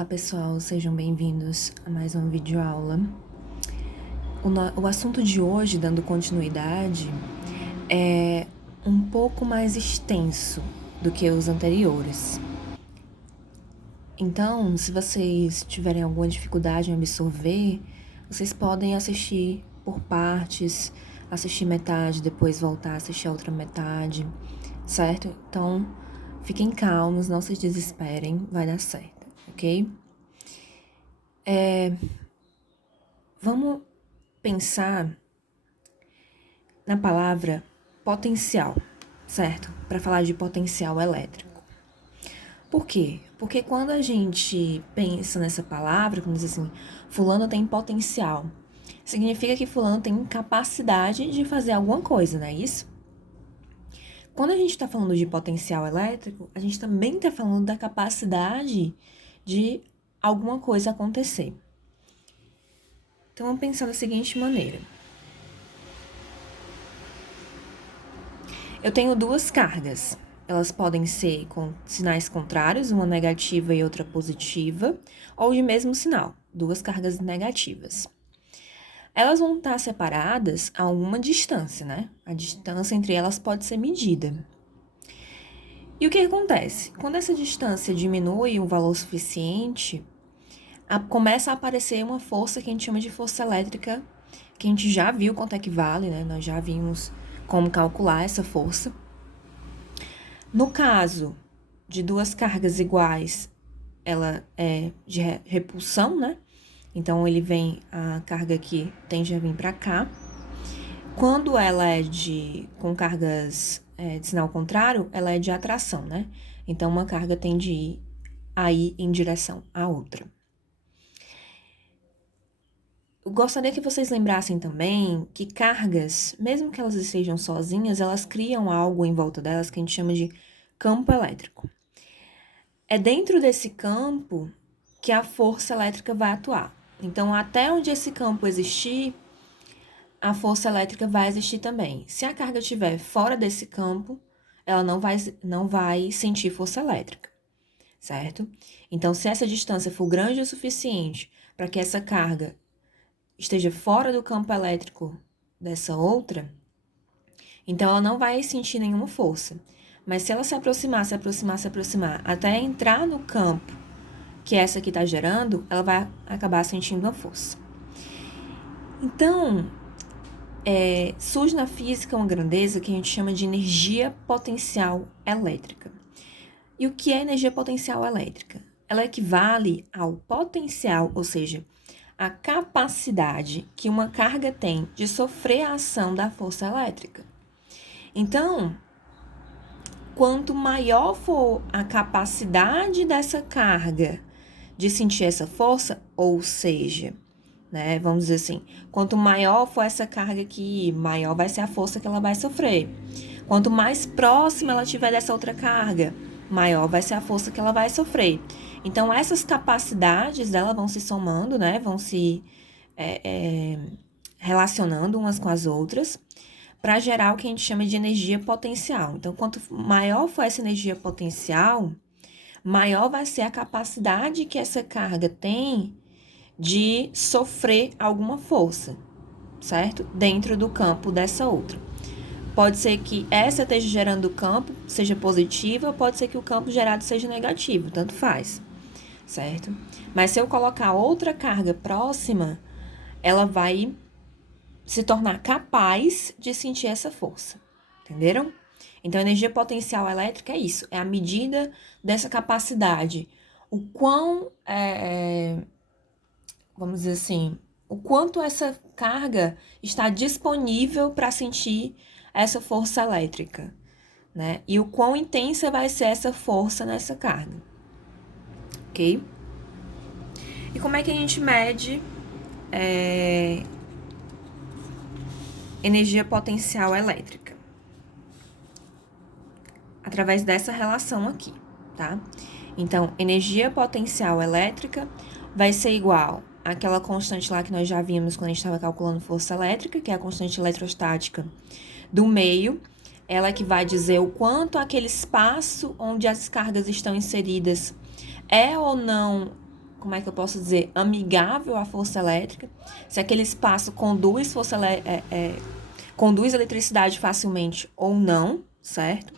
Olá pessoal, sejam bem-vindos a mais uma videoaula. O assunto de hoje, dando continuidade, é um pouco mais extenso do que os anteriores. Então, se vocês tiverem alguma dificuldade em absorver, vocês podem assistir por partes, assistir metade, depois voltar a assistir a outra metade, certo? Então, fiquem calmos, não se desesperem, vai dar certo, ok? Vamos pensar na palavra potencial, certo? Para falar de potencial elétrico. Por quê? Porque quando a gente pensa nessa palavra, como diz assim, fulano tem potencial, significa que fulano tem capacidade de fazer alguma coisa, não é isso? Quando a gente está falando de potencial elétrico, a gente também está falando da capacidade de alguma coisa acontecer. Então, vamos pensar da seguinte maneira. Eu tenho duas cargas. Elas podem ser com sinais contrários, uma negativa e outra positiva, ou de mesmo sinal, duas cargas negativas. Elas vão estar separadas a uma distância, né? A distância entre elas pode ser medida. E o que acontece? Quando essa distância diminui um valor suficiente, começa a aparecer uma força que a gente chama de força elétrica, que a gente já viu quanto é que vale, né? Nós já vimos como calcular essa força. No caso de duas cargas iguais, ela é de repulsão, né? Então, a carga aqui tende a vir para cá. Quando ela é com cargas de sinal contrário, ela é de atração, né? Então, uma carga tende a ir em direção à outra. Eu gostaria que vocês lembrassem também que cargas, mesmo que elas estejam sozinhas, elas criam algo em volta delas que a gente chama de campo elétrico. É dentro desse campo que a força elétrica vai atuar. Então, até onde esse campo existir, a força elétrica vai existir também. Se a carga estiver fora desse campo, ela não vai sentir força elétrica, certo? Então, se essa distância for grande o suficiente para que essa carga esteja fora do campo elétrico dessa outra, então ela não vai sentir nenhuma força. Mas se ela se aproximar, até entrar no campo que essa aqui está gerando, ela vai acabar sentindo uma força. Então, surge na física uma grandeza que a gente chama de energia potencial elétrica. E o que é energia potencial elétrica? Ela equivale ao potencial, ou seja, a capacidade que uma carga tem de sofrer a ação da força elétrica. Então, quanto maior for a capacidade dessa carga de sentir essa força, ou seja, né, vamos dizer assim, quanto maior for essa carga aqui, maior vai ser a força que ela vai sofrer. Quanto mais próxima ela estiver dessa outra carga, maior vai ser a força que ela vai sofrer. Então, essas capacidades dela vão se somando, né? Vão se relacionando umas com as outras para gerar o que a gente chama de energia potencial. Então, quanto maior for essa energia potencial, maior vai ser a capacidade que essa carga tem de sofrer alguma força, certo? Dentro do campo dessa outra. Pode ser que essa esteja gerando o campo, seja positiva, ou pode ser que o campo gerado seja negativo, tanto faz, certo? Mas se eu colocar outra carga próxima, ela vai se tornar capaz de sentir essa força, entenderam? Então, a energia potencial elétrica é isso, é a medida dessa capacidade. O quão, vamos dizer assim, o quanto essa carga está disponível para sentir essa força elétrica, né? E o quão intensa vai ser essa força nessa carga, ok? E como é que a gente mede energia potencial elétrica? Através dessa relação aqui, tá? Então, energia potencial elétrica vai ser igual àquela constante lá que nós já vimos quando a gente estava calculando força elétrica, que é a constante eletrostática do meio. Ela que vai dizer o quanto aquele espaço onde as cargas estão inseridas é ou não como é que eu posso dizer, amigável à força elétrica, se aquele espaço conduz eletricidade facilmente ou não, certo?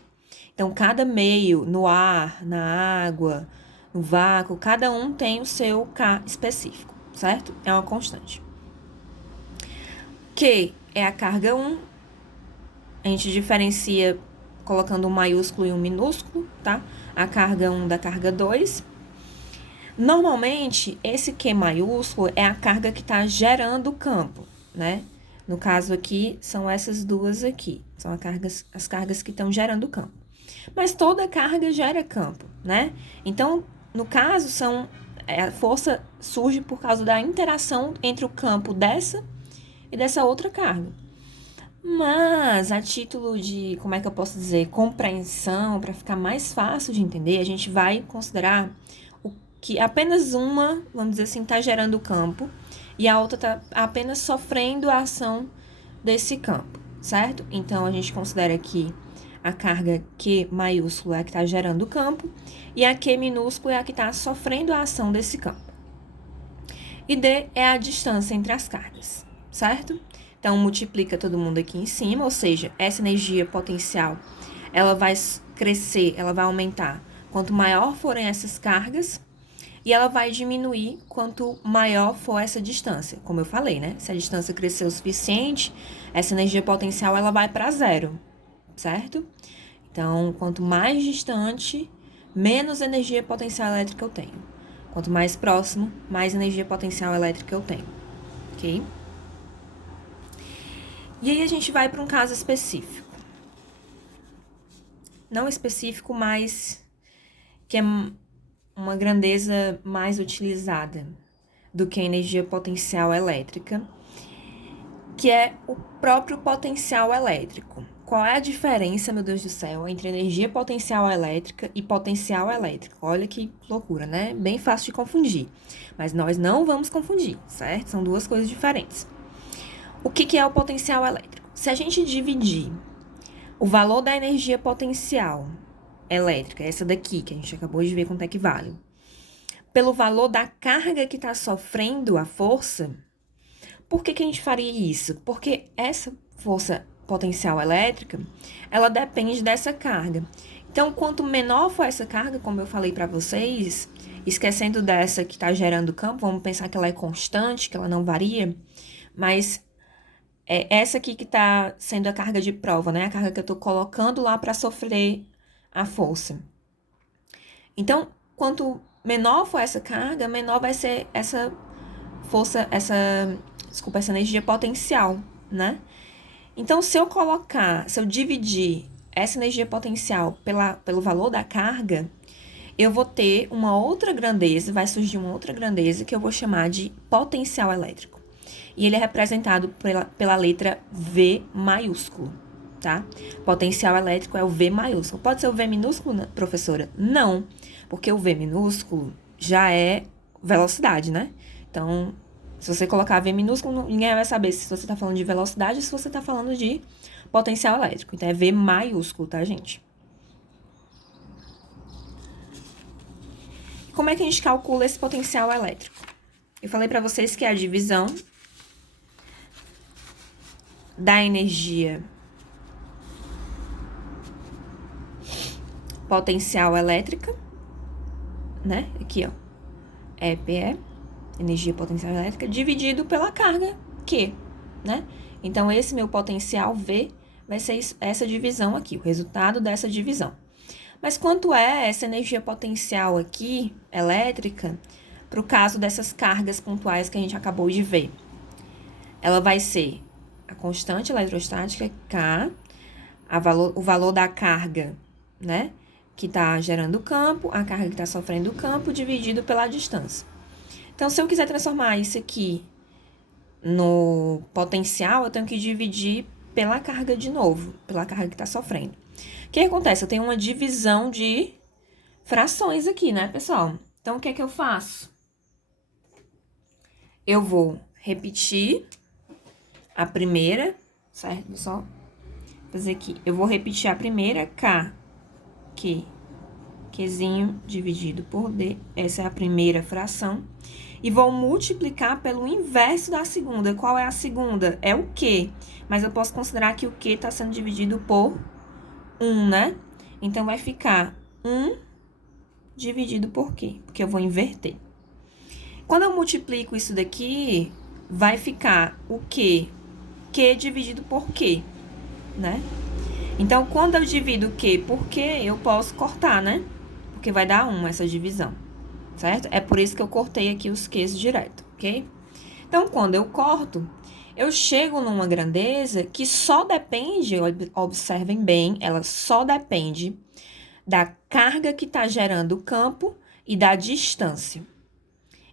Então, cada meio, no ar, na água, no vácuo, cada um tem o seu K específico, certo? É uma constante. Q é a carga 1. A gente diferencia colocando um maiúsculo e um minúsculo, tá? A carga 1 da carga 2. Normalmente, esse Q maiúsculo é a carga que está gerando o campo, né? No caso aqui, são essas duas aqui. São as cargas que estão gerando o campo. Mas toda carga gera campo, né? Então, no caso, a força surge por causa da interação entre o campo dessa e dessa outra carga. Mas, a título de, como é que eu posso dizer, compreensão, para ficar mais fácil de entender, a gente vai considerar que apenas uma, vamos dizer assim, está gerando o campo e a outra está apenas sofrendo a ação desse campo, certo? Então, a gente considera que a carga Q maiúscula é a que está gerando o campo e a Q minúscula é a que está sofrendo a ação desse campo. E D é a distância entre as cargas, certo? Então, multiplica todo mundo aqui em cima, ou seja, essa energia potencial, ela vai crescer, ela vai aumentar quanto maior forem essas cargas, e ela vai diminuir quanto maior for essa distância. Como eu falei, né? Se a distância crescer o suficiente, essa energia potencial ela vai para zero, certo? Então, quanto mais distante, menos energia potencial elétrica eu tenho. Quanto mais próximo, mais energia potencial elétrica eu tenho, ok? E aí a gente vai para um caso específico. Não específico, mas que é uma grandeza mais utilizada do que a energia potencial elétrica, que é o próprio potencial elétrico. Qual é a diferença, meu Deus do céu, entre energia potencial elétrica e potencial elétrico? Olha que loucura, né? Bem fácil de confundir. Mas nós não vamos confundir, certo? São duas coisas diferentes. O que é o potencial elétrico? Se a gente dividir o valor da energia potencial elétrica, essa daqui, que a gente acabou de ver quanto é que vale, pelo valor da carga que está sofrendo a força, por que a gente faria isso? Porque essa força potencial elétrica, ela depende dessa carga. Então, quanto menor for essa carga, como eu falei para vocês, esquecendo dessa que está gerando campo, vamos pensar que ela é constante, que ela não varia, mas é essa aqui que está sendo a carga de prova, né? A carga que eu estou colocando lá para sofrer a força. Então, quanto menor for essa carga, menor vai ser essa força, essa energia potencial, né? Então, se eu dividir essa energia potencial pelo valor da carga, eu vou ter uma outra grandeza, vai surgir uma outra grandeza que eu vou chamar de potencial elétrico. E ele é representado pela letra V maiúsculo, tá? Potencial elétrico é o V maiúsculo. Pode ser o V minúsculo, professora? Não, porque o V minúsculo já é velocidade, né? Então, se você colocar V minúsculo, ninguém vai saber se você está falando de velocidade ou se você está falando de potencial elétrico. Então, é V maiúsculo, tá, gente? Como é que a gente calcula esse potencial elétrico? Eu falei para vocês que é a divisão da energia potencial elétrica, né? Aqui, ó. EPE, energia potencial elétrica, dividido pela carga Q, né? Então, esse meu potencial V vai ser essa divisão aqui, o resultado dessa divisão. Mas quanto é essa energia potencial aqui, elétrica, para o caso dessas cargas pontuais que a gente acabou de ver? Ela vai ser a constante eletrostática, K, o valor da carga, né? Que está gerando o campo, a carga que está sofrendo o campo, dividido pela distância. Então, se eu quiser transformar isso aqui no potencial, eu tenho que dividir pela carga de novo, pela carga que está sofrendo. O que acontece? Eu tenho uma divisão de frações aqui, né, pessoal? Então, o que é que eu faço? Eu vou repetir a primeira, certo? Só fazer aqui. Eu vou repetir a primeira, K, Q, Qzinho dividido por D, essa é a primeira fração. E vou multiplicar pelo inverso da segunda. Qual é a segunda? É o Q. Mas eu posso considerar que o Q está sendo dividido por 1, né? Então, vai ficar 1 dividido por Q, porque eu vou inverter. Quando eu multiplico isso daqui, vai ficar o Q? Q dividido por Q, né? Então, quando eu divido Q por Q, eu posso cortar, né? Porque vai dar 1 essa divisão, certo? É por isso que eu cortei aqui os Qs direto, ok? Então, quando eu corto, eu chego numa grandeza que só depende, observem bem, ela só depende da carga que está gerando o campo e da distância.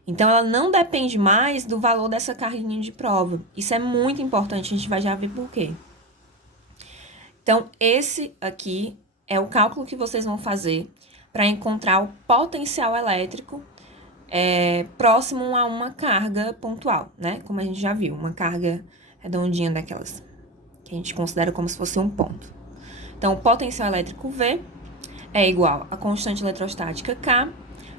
Então, ela não depende mais do valor dessa carguinha de prova. Isso é muito importante, a gente vai já ver por quê. Então, esse aqui é o cálculo que vocês vão fazer para encontrar o potencial elétrico próximo a uma carga pontual, né? Como a gente já viu, uma carga redondinha daquelas que a gente considera como se fosse um ponto. Então, o potencial elétrico V é igual a constante eletrostática K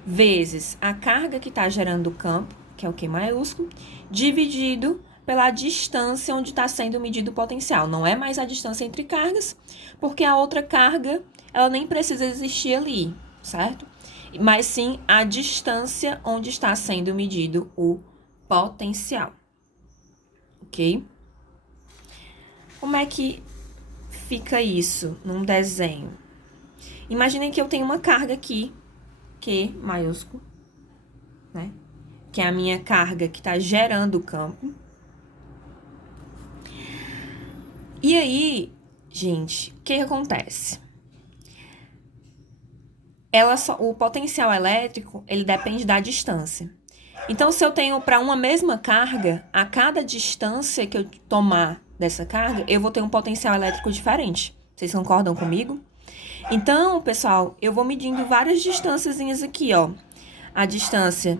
vezes a carga que está gerando o campo, que é o Q maiúsculo, dividido pela distância onde está sendo medido o potencial. Não é mais a distância entre cargas, porque a outra carga, ela nem precisa existir ali, certo? Mas sim a distância onde está sendo medido o potencial, ok? Como é que fica isso num desenho? Imaginem que eu tenho uma carga aqui, Q maiúsculo, né? Que é a minha carga que está gerando o campo. E aí, gente, o que acontece? O potencial elétrico, ele depende da distância. Então, se eu tenho para uma mesma carga, a cada distância que eu tomar dessa carga, eu vou ter um potencial elétrico diferente. Vocês concordam comigo? Então, pessoal, eu vou medindo várias distânciazinhas aqui, ó. A distância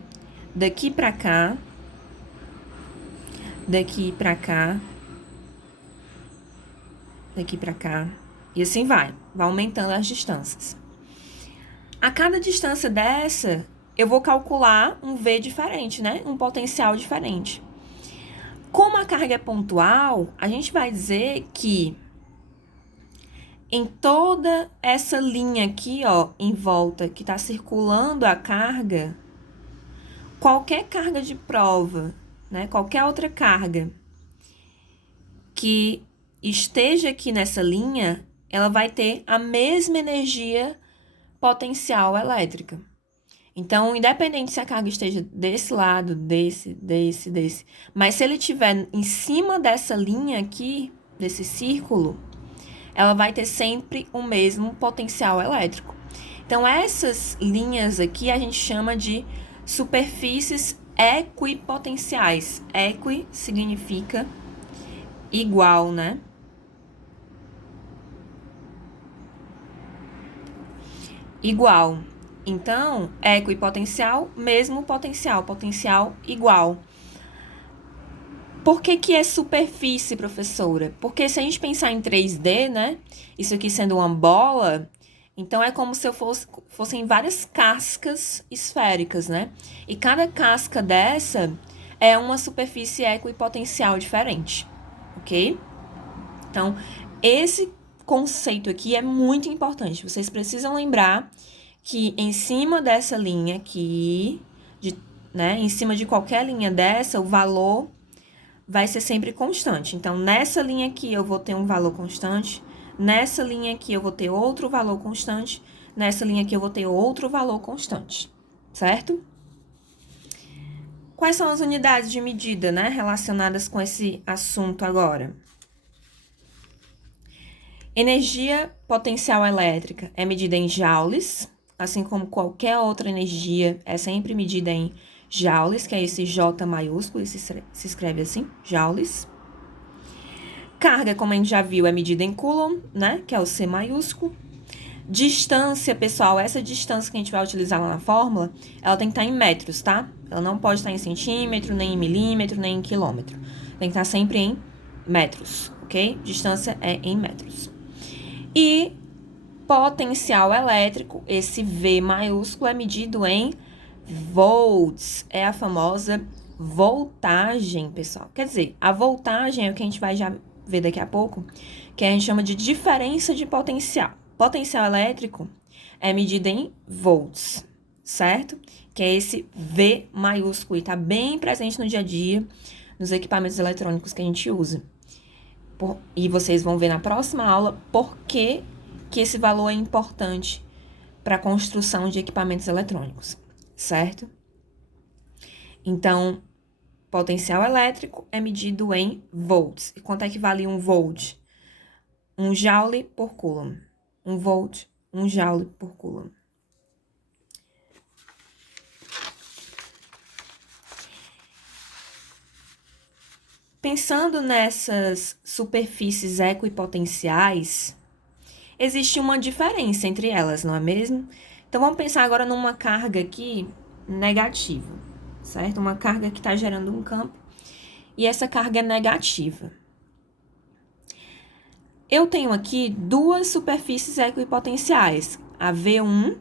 daqui para cá, daqui para cá, daqui para cá, e assim vai aumentando as distâncias. A cada distância dessa, eu vou calcular um V diferente, né? Um potencial diferente. Como a carga é pontual, a gente vai dizer que em toda essa linha aqui, ó, em volta, que está circulando a carga, qualquer carga de prova, né? Qualquer outra carga que esteja aqui nessa linha, ela vai ter a mesma energia potencial elétrica. Então, independente se a carga esteja desse lado, desse, mas se ele estiver em cima dessa linha aqui, desse círculo, ela vai ter sempre o mesmo potencial elétrico. Então, essas linhas aqui a gente chama de superfícies equipotenciais. Equi significa igual, né? Igual. Então, equipotencial, mesmo potencial, potencial igual. Por que é superfície, professora? Porque se a gente pensar em 3D, né? Isso aqui sendo uma bola, então é como se eu fossem várias cascas esféricas, né? E cada casca dessa é uma superfície equipotencial diferente, ok? Então, esse conceito aqui é muito importante. Vocês precisam lembrar que em cima dessa linha aqui, né? Em cima de qualquer linha dessa, o valor vai ser sempre constante. Então, nessa linha aqui eu vou ter um valor constante, nessa linha aqui eu vou ter outro valor constante, nessa linha aqui eu vou ter outro valor constante, certo? Quais são as unidades de medida, né, relacionadas com esse assunto agora? Energia potencial elétrica é medida em joules, assim como qualquer outra energia é sempre medida em joules, que é esse J maiúsculo, se escreve assim, joules. Carga, como a gente já viu, é medida em coulomb, né, que é o C maiúsculo. Distância, pessoal, essa distância que a gente vai utilizar lá na fórmula, ela tem que estar em metros, tá? Ela não pode estar em centímetro, nem em milímetro, nem em quilômetro. Tem que estar sempre em metros, ok? Distância é em metros. E potencial elétrico, esse V maiúsculo, é medido em volts. É a famosa voltagem, pessoal. Quer dizer, a voltagem é o que a gente vai já ver daqui a pouco, que a gente chama de diferença de potencial. Potencial elétrico é medido em volts, certo? Que é esse V maiúsculo e está bem presente no dia a dia, nos equipamentos eletrônicos que a gente usa. E vocês vão ver na próxima aula por que esse valor é importante para a construção de equipamentos eletrônicos, certo? Então, potencial elétrico é medido em volts. E quanto é que vale um volt? 1 joule por coulomb. 1 volt, 1 joule por coulomb. Pensando nessas superfícies equipotenciais, existe uma diferença entre elas, não é mesmo? Então, vamos pensar agora numa carga aqui negativa, certo? Uma carga que está gerando um campo e essa carga é negativa. Eu tenho aqui duas superfícies equipotenciais, a V1,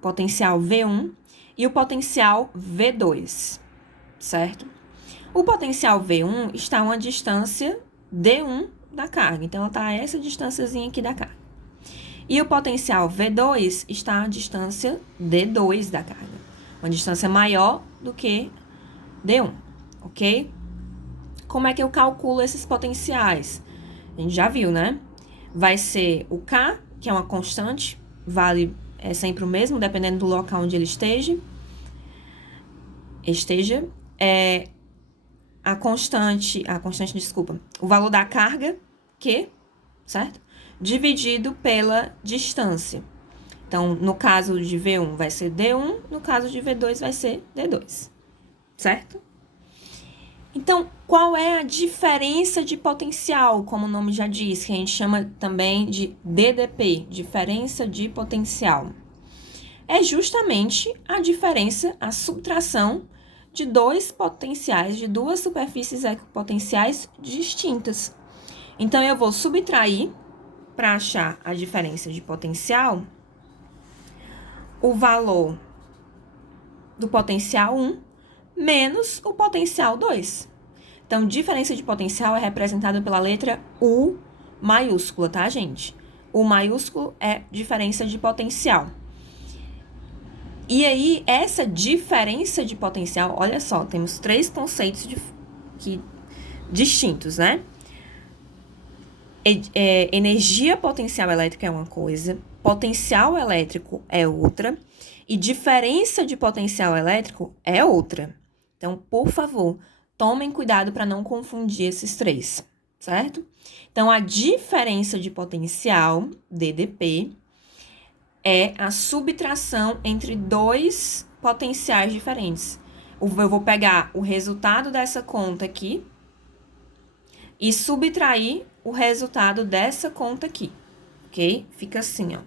potencial V1, e o potencial V2, certo? O potencial V1 está a uma distância D1 da carga, então ela está a essa distânciazinha aqui da carga. E o potencial V2 está a distância D2 da carga, uma distância maior do que D1, ok? Como é que eu calculo esses potenciais? A gente já viu, né? Vai ser o K, que é uma constante, é sempre o mesmo, dependendo do local onde ele esteja. O valor da carga, Q, certo? Dividido pela distância. Então, no caso de V1 vai ser D1, no caso de V2 vai ser D2, certo? Então, qual é a diferença de potencial, como o nome já diz, que a gente chama também de DDP, diferença de potencial? É justamente a diferença, a subtração de dois potenciais, de duas superfícies equipotenciais distintas. Então, eu vou subtrair, para achar a diferença de potencial, o valor do potencial 1 menos o potencial 2. Então, diferença de potencial é representada pela letra U maiúscula, tá, gente? U maiúsculo é diferença de potencial. E aí, essa diferença de potencial, olha só, temos três conceitos distintos, né? Energia potencial elétrica é uma coisa, potencial elétrico é outra, e diferença de potencial elétrico é outra. Então, por favor, tomem cuidado para não confundir esses três, certo? Então, a diferença de potencial, DDP, é a subtração entre dois potenciais diferentes. Eu vou pegar o resultado dessa conta aqui e subtrair o resultado dessa conta aqui, ok? Fica assim, ó.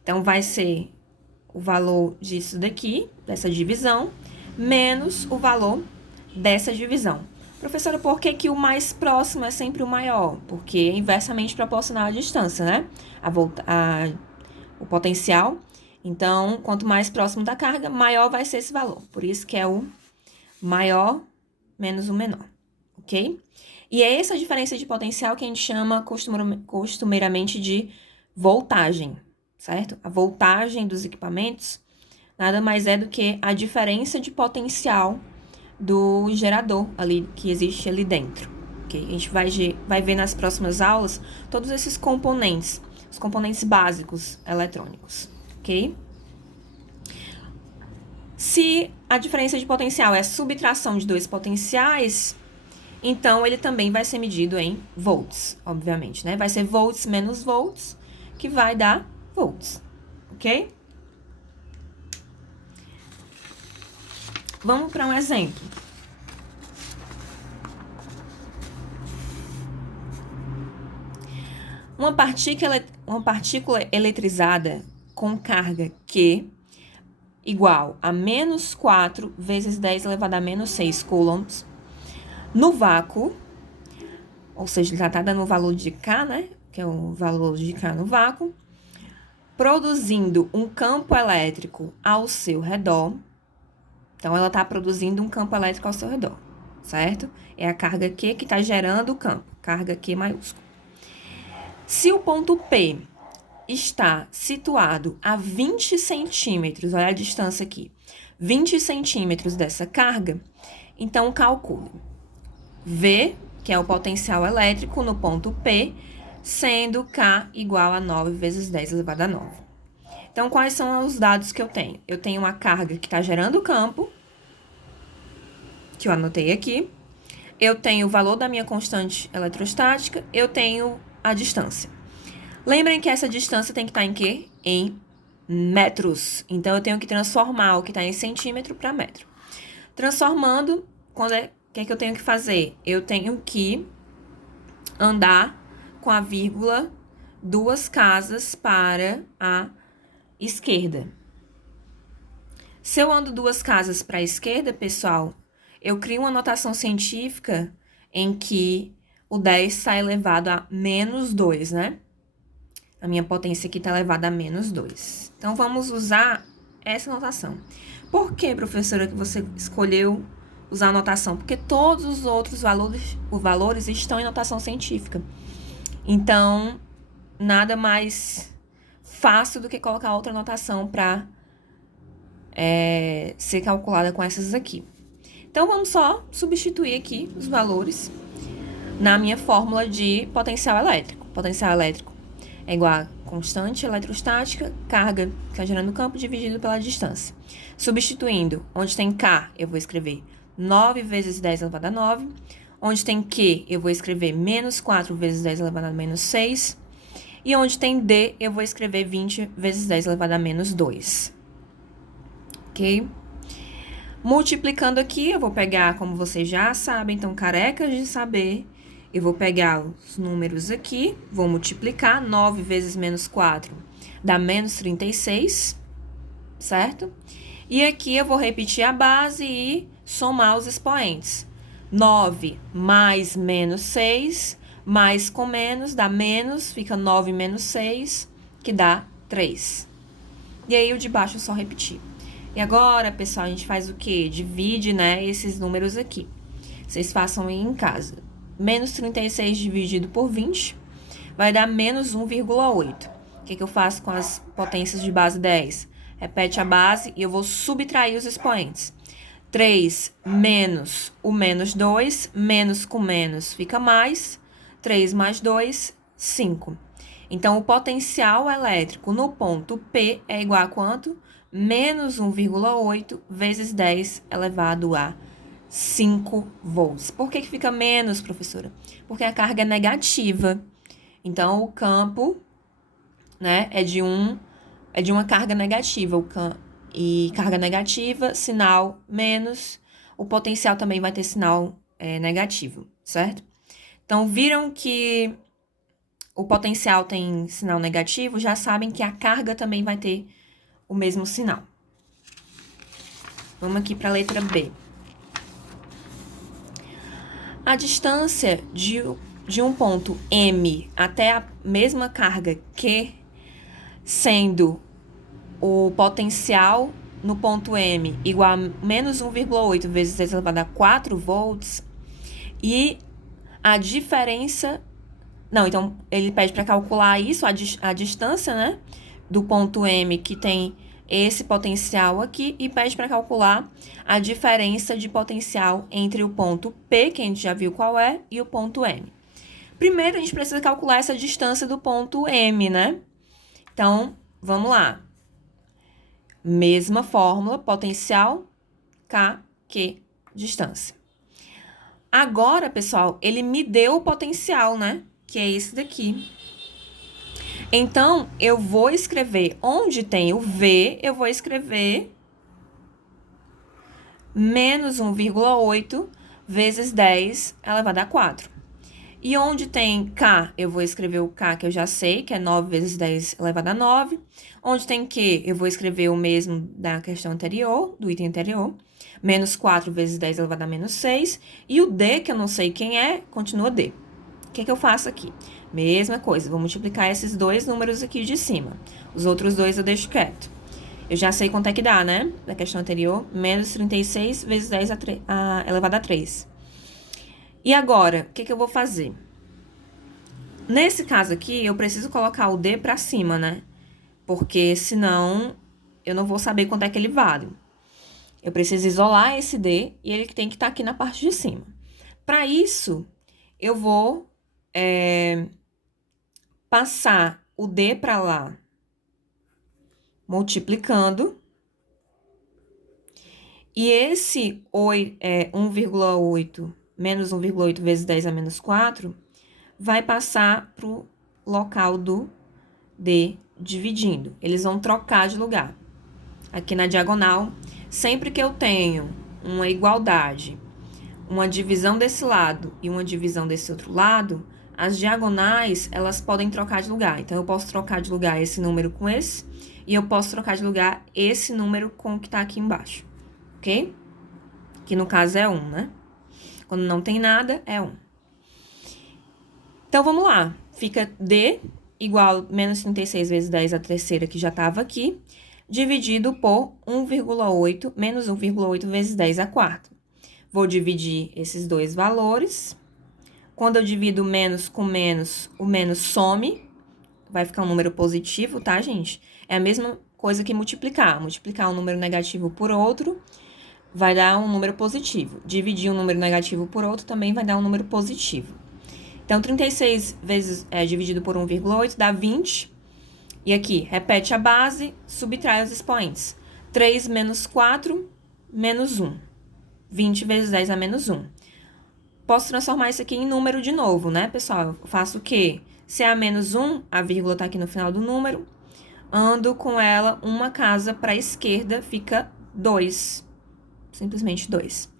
Então, vai ser o valor disso daqui, dessa divisão, menos o valor dessa divisão. Professora, por que o mais próximo é sempre o maior? Porque é inversamente proporcional à distância, né? O potencial. Então, quanto mais próximo da carga, maior vai ser esse valor. Por isso que é o maior menos o menor, ok? E é essa diferença de potencial que a gente chama costumeiramente de voltagem, certo? A voltagem dos equipamentos nada mais é do que a diferença de potencial do gerador ali, que existe ali dentro, ok? A gente vai ver nas próximas aulas todos esses componentes, os componentes básicos eletrônicos, ok? Se a diferença de potencial é a subtração de dois potenciais, então ele também vai ser medido em volts, obviamente, né? Vai ser volts menos volts, que vai dar volts, ok? Vamos para um exemplo. Uma partícula eletrizada com carga Q igual a menos 4 vezes 10 elevado a menos 6 coulombs no vácuo, ou seja, já está dando o valor de K, né? que é o valor de K no vácuo, produzindo um campo elétrico ao seu redor. Então, ela está produzindo um campo elétrico ao seu redor, certo? É a carga Q que está gerando o campo, carga Q maiúsculo. Se o ponto P está situado a 20 centímetros, olha a distância aqui, 20 centímetros dessa carga, então calcule V, que é o potencial elétrico no ponto P, sendo K igual a 9 vezes 10 elevado a 9. Então, quais são os dados que eu tenho? Eu tenho uma carga que está gerando campo, que eu anotei aqui. Eu tenho o valor da minha constante eletrostática. Eu tenho a distância. Lembrem que essa distância tem que estar em quê? Em metros. Então, eu tenho que transformar o que está em centímetro para metro. Transformando, o que é que eu tenho que fazer? Eu tenho que andar com a vírgula 2 casas para a esquerda. Se eu ando 2 casas para a esquerda, pessoal, eu crio uma notação científica em que o 10 está elevado a menos 2, né? A minha potência aqui está elevada a menos 2. Então, vamos usar essa notação. Por que, professora, que você escolheu usar a notação? Porque todos os outros valores estão em notação científica. Então, nada mais fácil do que colocar outra notação para ser calculada com essas aqui. Então, vamos só substituir aqui os valores na minha fórmula de potencial elétrico. Potencial elétrico é igual a constante eletrostática, carga que está gerando campo, dividido pela distância. Substituindo, onde tem K, eu vou escrever 9 vezes 10 elevado a 9. Onde tem Q, eu vou escrever menos 4 vezes 10 elevado a menos 6. E onde tem D, eu vou escrever 20 vezes 10 elevado a menos 2. Ok? Multiplicando aqui, eu vou pegar, como vocês já sabem, então carecas de saber, eu vou pegar os números aqui, vou multiplicar, 9 vezes menos 4 dá menos 36, certo? E aqui eu vou repetir a base e somar os expoentes. 9 mais menos 6, mais com menos, dá menos, fica 9 menos 6, que dá 3. E aí o de baixo é só repetir. E agora, pessoal, a gente faz o quê? Divide, né, esses números aqui. Vocês façam aí em casa. Menos 36 dividido por 20 vai dar menos 1,8. O que eu faço com as potências de base 10? Repete a base e eu vou subtrair os expoentes. 3 menos o menos 2, menos com menos fica mais. 3 mais 2, 5. Então, o potencial elétrico no ponto P é igual a quanto? Menos 1,8 vezes 10 elevado a 5 volts. Por que fica menos, professora? Porque a carga é negativa. Então, o campo, né, é de uma carga negativa. E carga negativa, sinal menos, o potencial também vai ter sinal negativo, certo? Então, viram que o potencial tem sinal negativo, já sabem que a carga também vai ter o mesmo sinal. Vamos aqui para a letra B. A distância de um ponto M até a mesma carga Q, sendo o potencial no ponto M igual a menos 1,8 vezes 10 elevado a 4 volts, e a diferença... Não, então, ele pede para calcular isso, a distância, né, do ponto M, que tem esse potencial aqui, e pede para calcular a diferença de potencial entre o ponto P, que a gente já viu qual é, e o ponto M. Primeiro, a gente precisa calcular essa distância do ponto M, né? Então, vamos lá. Mesma fórmula, potencial, K, Q, distância. Agora, pessoal, ele me deu o potencial, né? Que é esse daqui. Então, eu vou escrever, onde tem o V, eu vou escrever menos 1,8 vezes 10 elevado a 4. E onde tem K, eu vou escrever o K, que eu já sei, que é 9 vezes 10 elevado a 9. Onde tem Q, eu vou escrever o mesmo da questão anterior, do item anterior. Menos 4 vezes 10 elevado a menos 6. E o D, que eu não sei quem é, continua D. O que eu faço aqui? Mesma coisa, vou multiplicar esses dois números aqui de cima. Os outros dois eu deixo quieto. Eu já sei quanto é que dá, né? Da questão anterior, menos 36 vezes 10 elevado a 3. E agora, o que eu vou fazer? Nesse caso aqui, eu preciso colocar o D para cima, né? Porque senão eu não vou saber quanto é que ele vale. Eu preciso isolar esse D e ele tem que estar aqui na parte de cima. Para isso, eu vou passar o D para lá, multiplicando. E esse 1,8 menos 1,8 vezes 10 a menos 4 vai passar para o local do D dividindo. Eles vão trocar de lugar. Aqui na diagonal, sempre que eu tenho uma igualdade, uma divisão desse lado e uma divisão desse outro lado, as diagonais, elas podem trocar de lugar. Então, eu posso trocar de lugar esse número com esse, e eu posso trocar de lugar esse número com o que tá aqui embaixo, ok? Que no caso é 1, né? Quando não tem nada, é 1. Então, vamos lá. Fica D igual menos 36 vezes 10 a terceira, que já estava aqui, dividido por 1,8 menos 1,8 vezes 10 a quarta. Vou dividir esses dois valores. Quando eu divido menos com menos, o menos some. Vai ficar um número positivo, tá, gente? É a mesma coisa que multiplicar. Multiplicar um número negativo por outro vai dar um número positivo. Dividir um número negativo por outro também vai dar um número positivo. Então, 36 vezes dividido por 1,8 dá 20. E aqui, repete a base, subtrai os expoentes. 3 menos 4, menos 1. 20 vezes 10 a menos 1. Posso transformar isso aqui em número de novo, né, pessoal? Eu faço o quê? Se é a menos 1, a vírgula tá aqui no final do número. Ando com ela uma casa para a esquerda, fica 2. Simplesmente 2.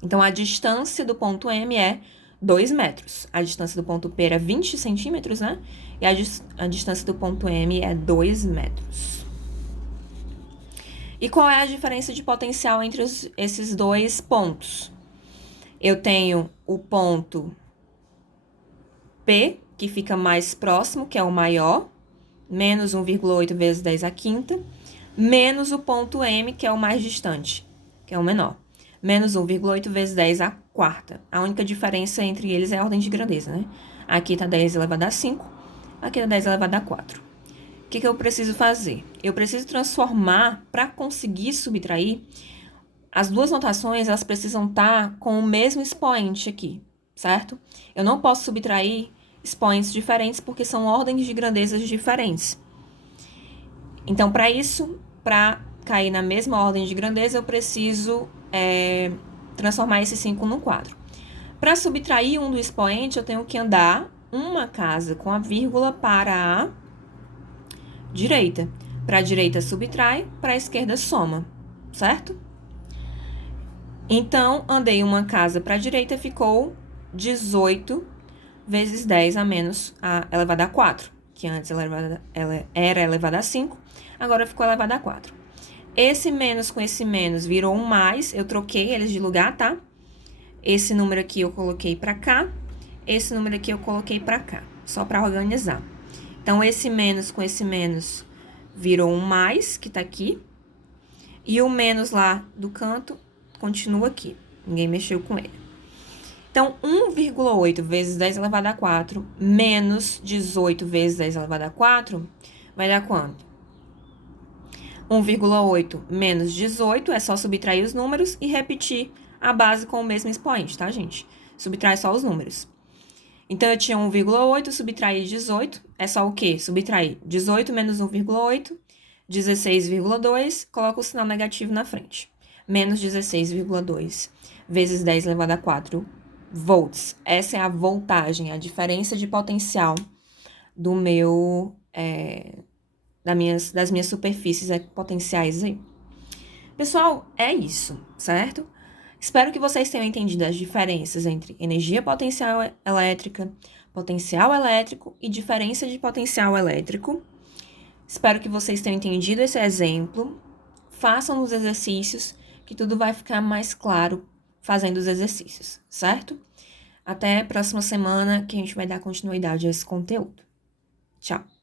Então, a distância do ponto M é 2 metros. A distância do ponto P era 20 centímetros, né? E a distância do ponto M é 2 metros. E qual é a diferença de potencial entre esses dois pontos? Eu tenho o ponto P, que fica mais próximo, que é o maior, menos 1,8 vezes 10 a quinta, menos o ponto M, que é o mais distante, que é o menor, menos 1,8 vezes 10 a quarta. A única diferença entre eles é a ordem de grandeza, né? Aqui tá 10 elevado a 5, aqui tá 10 elevado a 4. O que eu preciso fazer? Eu preciso transformar, para conseguir subtrair, as duas notações, elas precisam estar com o mesmo expoente aqui, certo? Eu não posso subtrair expoentes diferentes porque são ordens de grandezas diferentes. Então, para isso, para cair na mesma ordem de grandeza, eu preciso transformar esse 5 num quadro. Para subtrair um do expoente, eu tenho que andar uma casa com a vírgula para a direita. Para a direita, subtrai, para a esquerda, soma, certo? Então, andei uma casa para a direita, ficou 18 vezes 10 a menos a elevada a 4, que antes ela era elevada a 5, agora ficou elevada a 4. Esse menos com esse menos virou um mais, eu troquei eles de lugar, tá? Esse número aqui eu coloquei para cá, esse número aqui eu coloquei para cá, só para organizar. Então, esse menos com esse menos virou um mais, que tá aqui, e o menos lá do canto continua aqui, ninguém mexeu com ele. Então, 1,8 vezes 10 elevado a 4 menos 18 vezes 10 elevado a 4 vai dar quanto? 1,8 menos 18, é só subtrair os números e repetir a base com o mesmo expoente, tá, gente? Subtrai só os números. Então, eu tinha 1,8, subtrair 18, é só o quê? Subtrair 18 menos 1,8, 16,2, coloca o sinal negativo na frente. Menos 16,2 vezes 10 elevado a 4 volts. Essa é a voltagem, a diferença de potencial do meu, das minhas superfícies potenciais aí. Pessoal, é isso, certo? Espero que vocês tenham entendido as diferenças entre energia potencial elétrica, potencial elétrico e diferença de potencial elétrico. Espero que vocês tenham entendido esse exemplo. Façam os exercícios, que tudo vai ficar mais claro fazendo os exercícios, certo? Até a próxima semana que a gente vai dar continuidade a esse conteúdo. Tchau!